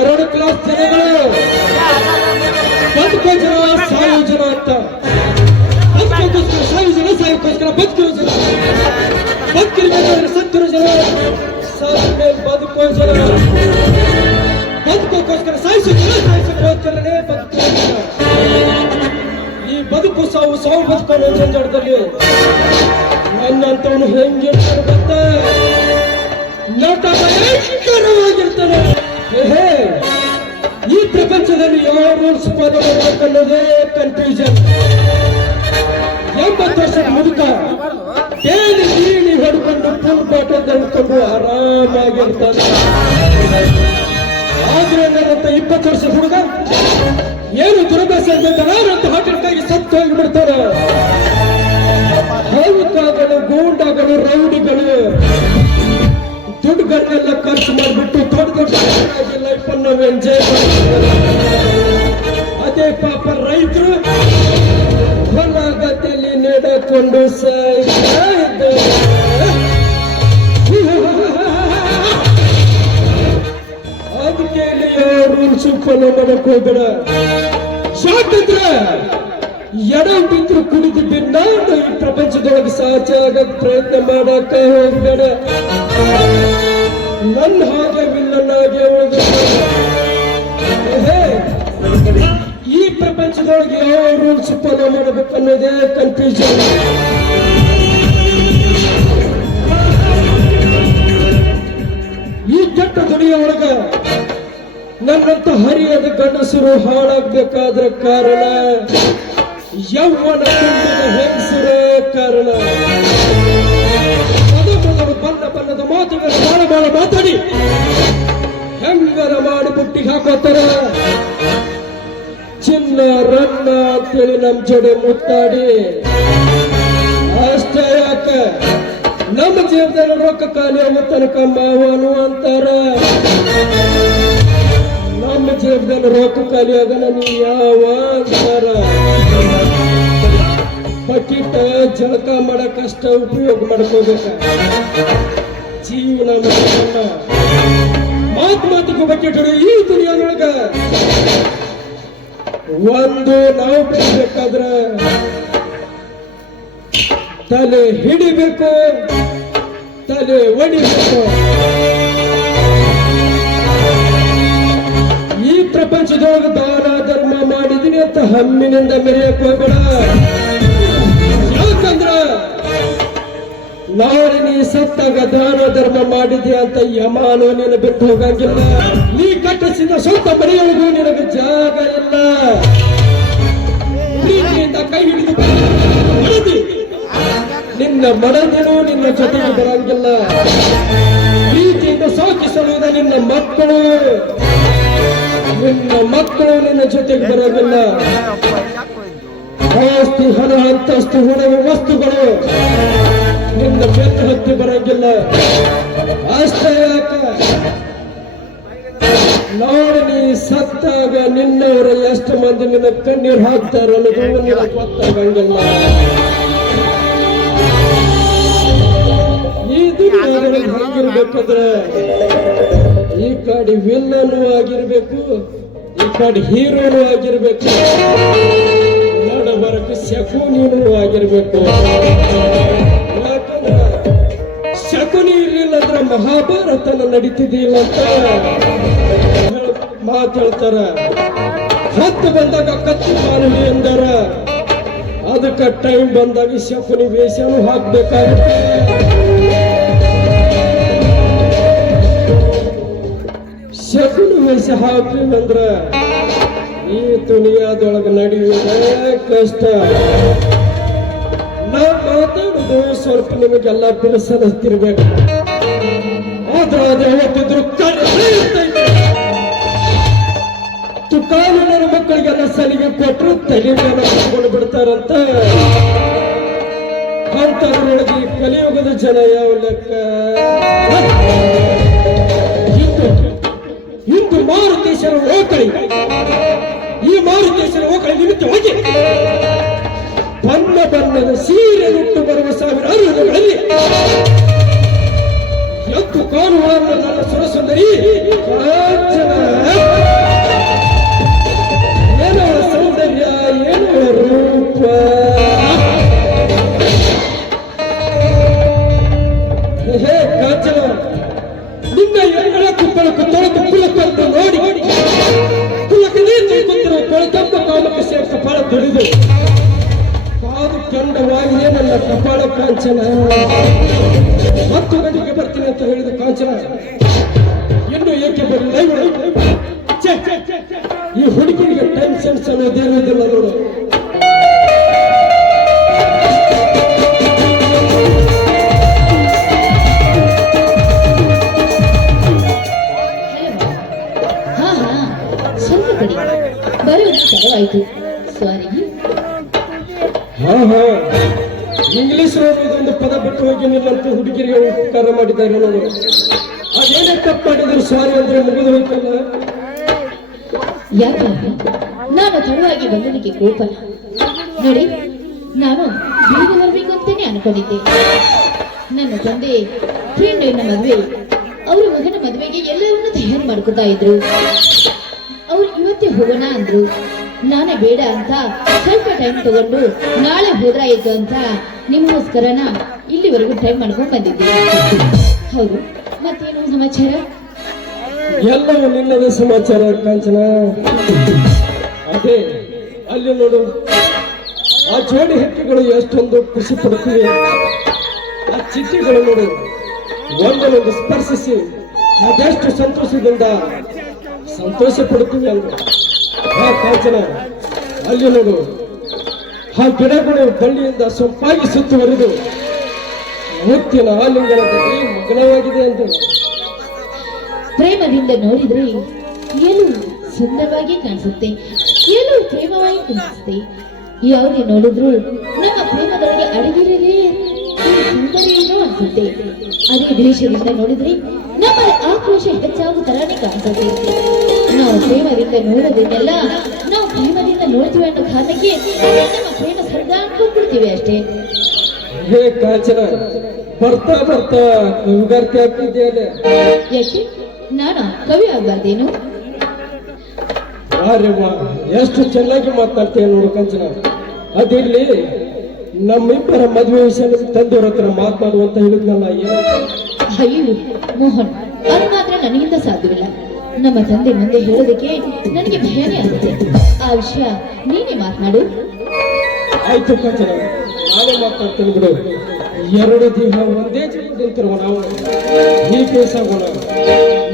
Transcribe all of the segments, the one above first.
ಎರಡು ಕ್ಲಾಸ್ ಜನಗಳು ಬದುಕೋ ಜನ ಸಾಯೋ ಜನ ಅಂತ. ಬದುಕೋಸ್ಕರ ಸಾಯೋ ಜನ, ಸಾಯೋಕ್ಕೋಸ್ಕರ ಬದುಕಿರೋ ಜನ, ಬದುಕಿರ್ಬೇಕಾದ್ರೆ ಸತ್ತಿರೋ ಜನ, ಸಾಯ ಬದುಕೋ ಜನ, ಬದುಕೋಕ್ಕೋಸ್ಕರ ಸಾಯಿಸೋ ಜನ, ಸಾಯಿಸೋಕ್ಕೋಸ್ಕರನೇ ಬದುಕೋ ಜನ. ಈ ಬದುಕು ಸಾವು, ಸಾವು ಬದುಕೋ ಜಂಜಾಟದಲ್ಲಿ ನನ್ನಂತವನು ಹೆಂಗಿರ್ತಾನೆ ಗೊತ್ತ? ನಟ ಭಯಂಕರವಾಗಿರ್ತಾನೆ. ಈ ಪ್ರಪಂಚದಲ್ಲಿ ಯಾವ ರೂಲ್ಸ್ ಫಾಲೋ ಮಾಡಬೇಕನ್ನೋದೇ ಕನ್ಫ್ಯೂಷನ್. 80 ವರ್ಷದ ಮುದುಕ ಡೇಲಿ ನೀಲಿ ಹೊಡ್ಕೊಂಡು ಫುಲ್ ಬಾಟಲ್ ತಳ್ಕೊಂಡು ಆರಾಮಾಗಿರ್ತಾನೆ. ಆದ್ರೆ ನನ್ನಂತ 20 ವರ್ಷದ ಹುಡುಗ ಏನು ದುರಭ್ಯಾಸ ಅಂತ ಹಾಟಿರ್ಕಾಗಿ ಸತ್ತು ಹೋಗಿಬಿಡ್ತಾರೆ. ಹೌಕಾಗಳು, ಗೂಂಡಾಗಳು, ರೌಡಿಗಳು ದುಡ್ಡುಗಳನ್ನೆಲ್ಲ ಖರ್ಚು ಮಾಡಿಬಿಟ್ಟು ದೊಡ್ಡ ದೊಡ್ಡ ಲೈಫ್ ಅನ್ನು ಎಂಜಾಯ್ ಮಾಡ್ತಾರೆ. ಅದೇ ಪಾಪ ರೈತರು ಹೊಲ ಗದ್ದೆಯಲ್ಲಿ ನೆಡಕೊಂಡು ಸಾಯ್ತಾ ಇದ್ದಾರೆ. ಅದಕ್ಕೆ ರೂಲ್ಸ್ ಫಾಲೋ ಮಾಡಕ್ ಹೋಗ್ಬೇಡ. ಶಾಕಂದ್ರ ಎಡ ಬಿದ್ರು ಕುಡಿದು ಬಿನ್ನಾಡು ಈ ಪ್ರಪಂಚದೊಳಗೆ ಸಾಚ ಆಗಕ್ ಪ್ರಯತ್ನ ಮಾಡಕ ಹೋಗ್ಬೇಡ. ನನ್ನ ಹಾಗೆ ವಿಲ್ಲನ್ನಾಗಿ ಈ ಪ್ರಪಂಚದೊಳಗೆ ಯಾವ ರೂಲ್ಸ್ ಫಾಲೋ ಮಾಡಬೇಕನ್ನೋದೇ ಕನ್ಫ್ಯೂಷನ್. ಈ ಕೆಟ್ಟ ದುನಿಯೊಳಗ ನನ್ನಂತ ಹರಿಯದ ಗಂಡಸರು ಹಾಳಾಗ್ಬೇಕಾದ್ರ ಕಾರಣ ಯೌವನ ತುಂಬಿದ ಹೆಂಗಸರ ಕಾರಣ. ಬಣ್ಣ ಬಣ್ಣದ ಮಾತುಗಳು ಬಾಳ ಬಾಳ ಮಾತಾಡಿ ಹೆಂಗರ ಮಾಡಿ ಬುಟ್ಟಿ ಹಾಕೋತಾರ. ಚಿನ್ನ ರನ್ನ ಅಂತೇಳಿ ನಮ್ ಜೋಡಿ ಮುತ್ತಾಡಿ ಅಷ್ಟೇ ಯಾಕ ನಮ್ಮ ಜೀವನದಲ್ಲಿ ರೊಕ್ಕ ಖಾಲಿ ಆಗೋ ತನಕ ಮಾವನು ಅಂತಾರ. ನಮ್ಮ ಜೀವನದಲ್ಲಿ ರೊಕ್ಕ ಖಾಲಿ ಆಗನ ನೀ ಯಾವ ಅಂತಾರ. ಬಕೆಟ್ ಜಳಕ ಮಾಡಕ್ ಅಷ್ಟ ಉಪಯೋಗ ಮಾಡ್ಕೋಬೇಕ. ಜೀವನ ಮಾತಿಗೂ ಬಕೆಟ್ ಈ ದುನಿಯಾದೊಳಗ ಒಂದು ನಾವು ಬೆಳಬೇಕಾದ್ರ ತಲೆ ಹಿಡಿಬೇಕು, ತಲೆ ಒಡಿಬೇಕು. ಈ ಪ್ರಪಂಚದೊಳಗೆ ದಾನ ಧರ್ಮ ಮಾಡಿದೀನಿ ಅಂತ ಹಮ್ಮಿನಿಂದ ಮೆರೆಯಕ್ ಹೋಗ್ಬೇಡ. ಯಾಕಂದ್ರ ನಾಳೆ ನೀ ಸತ್ತಾಗ ದಾನ ಧರ್ಮ ಮಾಡಿದ್ಯ ಅಂತ ಯಮಾನು ನೀನು ಬಿಟ್ಟು ಹೋಗಂಗಿಲ್ಲ. ನೀ ಕಟ್ಟಿಸಿದ ಸ್ವಂತ ಮನೆಯೊಳಗೂ ನಿನಗೆ ಜಾಗ ಇಲ್ಲ. ಪ್ರೀತಿಯಿಂದ ಕೈ ಹಿಡಿದು ನಿನ್ನ ಮಡದಿನೂ ನಿನ್ನ ಜೊತೆಗೆ ಬರಂಗಿಲ್ಲ. ಪ್ರೀತಿಯಿಂದ ಸಾಕಿಸಲುವುದ ನಿನ್ನ ಮಕ್ಕಳು ನಿನ್ನ ಜೊತೆಗೆ ಬರೋದಿಲ್ಲ. ಆಸ್ತಿ, ಹಣ, ಅಂತಸ್ತು, ಹುಡುಗ ವಸ್ತುಗಳು ನಿನ್ನ ಬೆನ್ನು ಹತ್ತಿ ಬರಂಗಿಲ್ಲ. ಅಷ್ಟೇ ಯಾಕ ನಾಳೆ ನೀ ಸತ್ತಾಗ ನಿನ್ನವರು ಎಷ್ಟು ಮಂದಿ ನಿನ್ನ ಕಣ್ಣೀರು ಹಾಕ್ತಾರ ಅನ್ನೋದು ಗೊತ್ತಾಗಂಗಿಲ್ಲ. ಈ ದುನಿಯಾದೊಳಗೆ ಹಂಗಿರ್ಬೇಕಾದ್ರೆ ಈ ಕಡೆ ವಿಲ್ಲನು ಆಗಿರ್ಬೇಕು, ಈ ಕಡೆ ಹೀರೋನು ಆಗಿರ್ಬೇಕು, ನಡಬರಕ್ಕೆ ಶಕುನಿನೂ ಆಗಿರ್ಬೇಕು. ಯಾಕಂದ್ರ ಶಕುನಿ ಇರ್ಲಿಲ್ಲ ಅಂದ್ರೆ ಮಹಾಭಾರತನ ನಡೀತಿದ್ದಿಲ್ಲ ಅಂತ ಮಾತು ಹೇಳ್ತಾರ. ಹತ್ತು ಬಂದಾಗ ಕತ್ತಿ ಮಾನವಿ ಎಂದಾರ. ಅದಕ್ಕೆ ಟೈಮ್ ಬಂದಾಗ ಶಕುನಿ ವೇಷನೂ ಹಾಕ್ಬೇಕಾಗುತ್ತೆ. ಶಕುನಿ ವೇಷ ಹಾಕ್ಲಿಲ್ಲಂದ್ರ ಈ ದುನಿಯಾದೊಳಗೆ ನಡೆಯುವುದೇ ಕಷ್ಟ. ನಾವು ಮಾತಾಡುದು ಸ್ವಲ್ಪ ನಿಮಗೆಲ್ಲ ಬಿಡಿಸಲಿರ್ಬೇಕು. ಆದ್ರೆ ಅದು ಯಾವತ್ತಿದ್ರು ತುಕಾಲಿನ ಮಕ್ಕಳಿಗೆಲ್ಲ ಸಲಿಗೆ ಕೊಟ್ಟರು ತಲೆ ಮೇಲೆ ಹಾಕೊಂಡು ಬಿಡ್ತಾರಂತ. ಅಂತದ್ರೊಳಗೆ ಕಲಿಯುಗದ ಜನ ಯಾವ ಲೆಕ್ಕ. ಇಂದು ಮಾರುತೇಶ್ವರ ಓಕಳಿ, ಈ ಮಾರುತೇಶ್ವರ ಓಕಳಿ ನಿಮಿತ್ತವಾಗಿ ಬಣ್ಣ ಬಣ್ಣದ ಸೀರೆ ಉಟ್ಟು ಬರುವ ಸಾವಿರಾರು ಹೃದಯಗಳಲ್ಲಿ ಎತ್ತು ಕಾಣುವ ಸುರಸುಂದರಿ ಕಾಂಚನ. ಏನೋ ಸೌಂದರ್ಯ, ಏನೋ ರೂಪ. ಹೇ ಕಾಂಚನ, ನಿನ್ನ ಎಣ್ಣಳ ಕುಪ್ಪಳಕ್ಕೆ ತೊಳೆದು ಕುಲಕ್ಕಂತ ನೋಡಿ ಕುಲಕ್ಕೆ ನೀರು ಕುಂತಿರೋ ಕೊಳಕಂಬ ಕಾಲಕ್ಕೆ ಸೇರಿಸ ಬಾಳ ತೊಳೆದು ಕಾದು ಕಂಡವಾಗಿದೆ ನನ್ನ ಕಪಾಳ ಕಾಂಚನ. ಮತ್ತು ಗಂಟೆಗೆ ಬರ್ತೀನಿ ಅಂತ ಹೇಳಿದ ಕಾಂಚನ ಇನ್ನು ಏಕೆ ಬರಲಿಲ್ಲ ಇವಳು? ಈ ಹುಡುಗಿಗೆ ಟೈಮ್ ಸೆನ್ಸ್ ಅನ್ನೋದೇನಿಲ್ಲ ನೋಡು. ತಡವಾಯಿತು, ಸಾರಿ. ಇಂಗ್ಲಿಷ್ ಇದೊಂದು ಪದ ಬಿಟ್ಟು ಹೋಗಿ ನಿನ್ನಂತ ಹುಡುಗಿರಿಗೆ ಉಪಕಾರ ಮಾಡಿದ್ದಾರೆ ನೋಡು. ಅದೇನೇ ತಪ್ಪು ಮಾಡಿದ್ರು ಸಾರಿ ಅಂದ್ರೆ ಮುಗಿದು ಹೋಯ್ತಲ್ಲ. ಯಾಕಂದ್ರೆ ನಾನು ತಡವಾಗಿ ಬಂದನಿಗೆ ಕೋಪ ನೋಡಿ. ನಾನು ಬೇಗ ಬರಬೇಕು ಅಂತೇನೆ ಅನ್ಕೊಂಡಿದ್ದೆ. ನನ್ನ ತಂದೆ ಫ್ರೆಂಡ್ ಮದುವೆ, ಅವ್ರ ಮಗನ ಮದುವೆಗೆ ಎಲ್ಲರನ್ನೂ ತಯಾರು ಮಾಡ್ಕೊತಾ ಇದ್ರು. ಅವ್ರು ಇವತ್ತೇ ಹೋಗೋಣ ಅಂದ್ರು. ನಾನೇ ಬೇಡ ಅಂತ ಸ್ವಲ್ಪ ಟೈಮ್ ತಗೊಂಡು ನಾಳೆ ಹೋದ್ರಾಯಿತು ಅಂತ ನಿಮಗೋಸ್ಕರನ ಇಲ್ಲಿವರೆಗೂ ಟೈಮ್ ಮಾಡ್ಕೊಂಡು ಬಂದಿದ್ದೆ. ಹೌದು, ಮತ್ತೇನು ಸಮಾಚಾರ? ಎಲ್ಲವೂ ನಿನ್ನದೇ ಸಮಾಚಾರ ಕಾಂಚನ. ಅದೇ ಅಲ್ಲಿ ನೋಡು, ಆ ಜೋಡಿ ಹಕ್ಕಿಗಳು ಎಷ್ಟೊಂದು ಖುಷಿ ಪಡುತ್ತಿವೆ. ಆ ಚಿಟ್ಟಿಗಳು ನೋಡು, ಒಂದೊಂದು ಸ್ಪರ್ಶಿಸಿ ಅದೆಷ್ಟು ಸಂತೋಷ ಪಡುತ್ತಿವೆ ಅಲ್ವ. ಆ ಕಾಂಚನ, ಅಲ್ಲಿ ನೋಡು, ಆ ಗಿಡಗಳು ಬಳ್ಳಿಯಿಂದ ಸೊಂಪಾಗಿ ಸುತ್ತುವರಿದು ಮುತ್ತಿನ ಆಲಿಂಗನದಲ್ಲಿ ಮಗ್ನವಾಗಿದೆ ಎಂದು ಪ್ರೇಮದಿಂದ ನೋಡಿದ್ರೆ ಏನು ಸುಂದರವಾಗಿ ಕಾಣಿಸುತ್ತೆ, ಏನು ಪ್ರೇಮವಾಗಿ ಕಾಣಿಸುತ್ತೆ. ಯಾವುದೇ ನೋಡಿದ್ರು ನಮ್ಮ ಪ್ರೇಮದೊಳಗೆ ಅಡಗಿರಲೇ ಸುಂದರ ಏನೋ ಅನ್ಸುತ್ತೆ. ಅದೇ ದ್ವೇಷದಿಂದ ನೋಡಿದ್ರೆ ನಮ್ಮ ಆಕ್ರೋಶ ಹೆಚ್ಚಾಗೋ ತರಾನೇ ಕಾಣಿಸುತ್ತೆ. ನಾವು ಪ್ರೇಮದಿಂದ ನೋಡೋದನ್ನೆಲ್ಲ ನಾವು ಪ್ರೇಮದಿಂದ ನೋಡ್ತೀವಿ ಅನ್ನೋ ಕಾರಣಕ್ಕೆ ನಮ್ಮ ಪ್ರೇಮ ಸರಿದಾಡ್ಕೊಂಡ್ಬಿಡ್ತೀವಿ ಅಷ್ಟೇ. ಹೇ ಕಾಂಚನ, ಬರ್ತಾ ಬರ್ತಾ ಕವಿಗಾರ್ತಿ ಆಗ್ತಿದ್ದೆ. ಯಾಕೆ ನಾನು ಕವಿ ಆಗ್ಬಾರ್ದೇನು? ಅರೆವಾ, ಎಷ್ಟು ಚೆನ್ನಾಗಿ ಮಾತಾಡ್ತೇವೆ ನೋಡು ಕಾಂಚನ. ಅದಿರ್ಲಿ, ನಮ್ಮಿಬ್ಬರ ಮದುವೆ ವಿಷಯ ತಂದೆಯವ್ರ ಹತ್ರ ಮಾತನಾಡುವಂತ ಹೇಳಿದ್ನಲ್ಲ, ಅಯ್ಯೋ ಮೋಹನ್, ಅದು ಮಾತ್ರ ನನಗಿಂತ ಸಾಧ್ಯವಿಲ್ಲ. ನಮ್ಮ ತಂದೆ ಮುಂದೆ ಹೇಳೋದಕ್ಕೆ ನನಗೆ ಭಯನೇ ಆಗುತ್ತೆ. ಆ ವಿಷಯ ನೀನೇ ಮಾತನಾಡು. ಆಯ್ತು ಕಾಂಚನ, ನಾನೇ ಮಾತಾಡ್ತೇನೆ ಬಿಡು. ಎರಡು ದೇಹ ಒಂದೇ ಜೀವದಂತಿರುವ ನಾವು ಹೀಗೆ ಸಾಗೋಣ.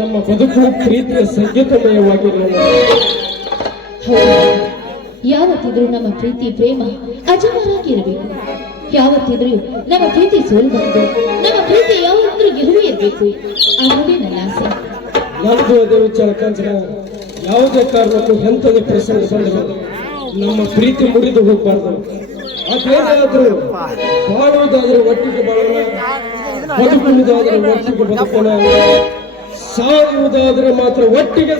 ನಮ್ಮ ಬದುಕು ಪ್ರೀತಿಯ ಸಂಗೀತಮಯವಾಗಿರೋಣ. ಯಾವತ್ತಿದ್ರೂ ನಮ್ಮ ಪ್ರೀತಿ ಪ್ರೇಮ ಅಜರಾಗಿ ಇರಬೇಕು. ಯಾವತ್ತಿದ್ರೂ ನಮ್ಮ ಪ್ರೀತಿ ಸೋಲಬಾರದು. ನಮ್ಮ ಪ್ರೀತಿ ಯಾವತ್ತೂ ಗೆಲುವು ಇರಬೇಕು ಅನ್ನೋದೇ ನನ್ನ ಆಸೆ. ನನ್ನದು ಅದೇ ವಿಚಾರ ಕಾಂಚನ. ಯಾವುದೇ ಕಾರಣಕ್ಕೂ ಎಂಥದೇ ಪ್ರಸಂಗ ಬಂದರೂ ನಮ್ಮ ಪ್ರೀತಿ ಮುರಿದು ಹೋಗಬಾರ್ದು. ಅದೇನಾದ್ರೂ ಬಾಳುವುದಾದ್ರೆ ಒಟ್ಟಿಗೆ ಬಾಳೋಣ, ಬದುಕುವುದಾದ್ರೆ ಒಟ್ಟಿಗೆ ಬದುಕೋಣ, ಸಾಯುವುದಾದ್ರೆ ಮಾತ್ರ ಒಟ್ಟಿಗೆ.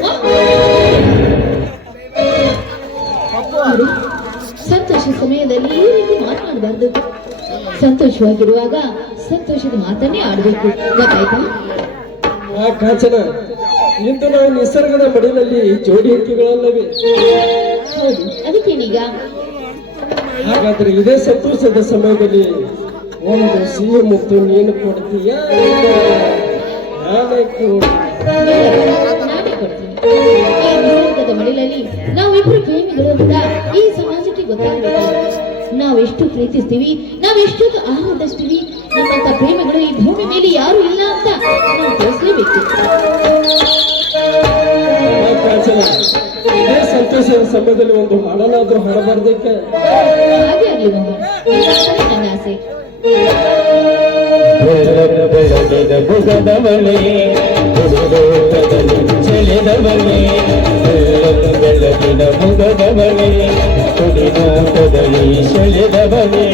ಸಂತೋಷ ಸಮಯದಲ್ಲಿ ಈ ರೀತಿ ಮಾತನಾಡಬಾರ್ದು. ಸಂತೋಷವಾಗಿರುವಾಗ ಸಂತೋಷದ ಮಾತನ್ನೇ ಆಡಬೇಕು, ಗೊತ್ತಾಯ್ತಾ? ಆ ಕಾಂಚನ, ಇಂದು ನಾವು ನಿಸರ್ಗದ ಮಡಿಲಲ್ಲಿ ಜೋಡಿ ಹಕ್ಕಿಗಳಲ್ಲವೇ? ಹೌದು, ಅದಕ್ಕೇನೀಗ? ಹಾಗಾದ್ರೆ ಇದೇ ಸಂತೋಷದ ಸಮಯದಲ್ಲಿ ಒಂದು ಸಿಹಿ ಮುತ್ತು ನೀನು ಕೊಡ್ತೀಯ? ನಾನೇ ಕೊಡ್ತೀನಿ. ಈ ನಿಸರ್ಗದ ಮಡಿಲಲ್ಲಿ ನಾವಿಬ್ರು ಪ್ರೇಮಿಗಳು ಅಂತ ಈ ಸಮಾಜಕ್ಕೆ ಗೊತ್ತಾಗಬೇಕು. ನಾವೆಷ್ಟು ಪ್ರೀತಿಸ್ತೀವಿ, ನಾವೆಷ್ಟೊಂದು ಆನಂದಿಸ್ತೀವಿ, ನಮ್ಮಂತ ಪ್ರೇಮಿಗಳು ಈ ಭೂಮಿ ಮೇಲೆ ಯಾರು ಇಲ್ಲ ಅಂತ ನಾವು ತೋರಿಸಲೇಬೇಕು. ಇದೇ ಸಂತೋಷದ ಸಮಯದಲ್ಲಿ ಒಂದು ಹಾಡನಾದ್ರೂ ಹಾಡಬಾರ್ದಕ್ಕೆ? ಹಾಗೆ ಆಗ್ಲಿ ಮೋಹನ್, ನನ್ನ ಆಸೆ. ಬೆಳಗಿದ ಬುಗದವಳೆ ಚೆಳೆದವಳೆ, ಬೆಳಗಿನ ಬುಗದವಳೆ ತುಡಿನೋಟದಲ್ಲಿ ಸೆಳೆದವಳೆ,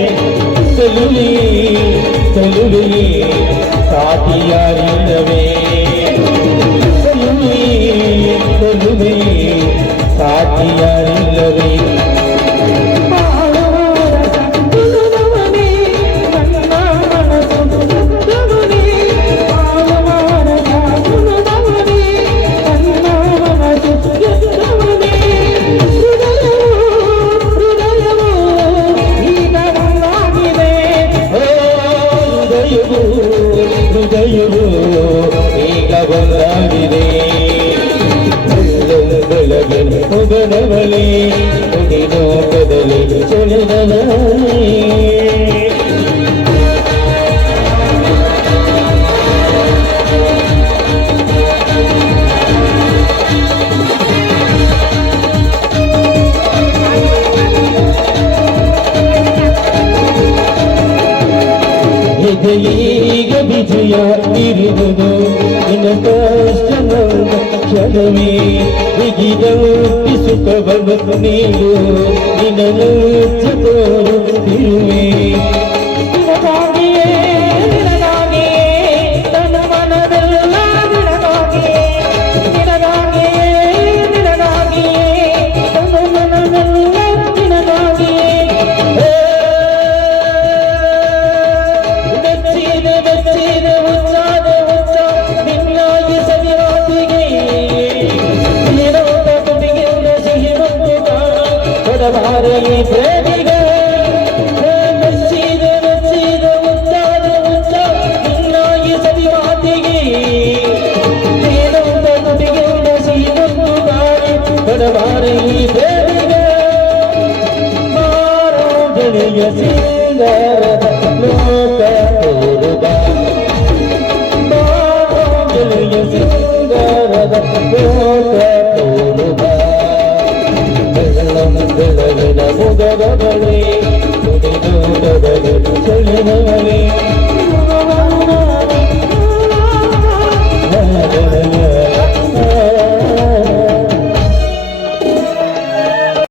ತಲುಲಿ ತಲುಲಿ ಸಾತಿಯಾರಿಲ್ಲವೇ, ತಲುಲಿ ತಲುಲಿ ಸಾತಿಯಾರಿಲ್ಲವೇ. Thank you. ಮುಗದವಳೆ ತುಡಿ ನೋಟದಲ್ಲಿ ಸೆಳೆದವಳೆ ಈಗ ವಿಜಯ ಇರುವುದು ನಿನ್ನ ಕಷ್ಟ ಕ್ಷಣವೇ ಬಿಗಿದವು ಸುಖವನ್ನು ನೀಡು ನಿನ್ನ ತೋರುತ್ತಿರುವೆ ನಿನಗಾಗಿಯೇ ನಿನಗಾಗಿಯೇ ನನ್ನ ಮನದೆಲ್ಲ ನಿನಗಾಗಿಯೇ ನಿನಗಾಗಿಯೇ ನಿನಗಾಗಿಯೇ ನನ್ನ ಮನದೆಲ್ಲ ನಿನಗಾಗಿಯೇ ಭಾರಯಿ ಪ್ರೇಮಿಗ ಮೆಚ್ಚಿದ ಮೆಚ್ಚಿದ ಉಚ್ಚಾರ ಉಚ್ಚ ನಿನ್ನಾಗಿ ಸವಿ ಮಾತಿಗೆ ಏನೊಂದ ತುಟಿಗೆ ಸಿಹಿಗೊಂದು ಗಾಳಿ ಬಡಭಾರಯಿ ಪ್ರೇಮಿಗ ಮಾರೋ ಗೆಳೆಯ ಸಿಂಗಾರದ ಲೋಕ ತೋರುಗ ಮಾರೋ ಗೆಳೆಯ ಸಿಂಗಾರದ ಲೋಕ ತೋರುಗ ಬೆಳಗಿನ ಮುಗದವಳೆ ತುಡಿ ನೋಟದಲ್ಲಿ ಸೆಳೆದವಳೆ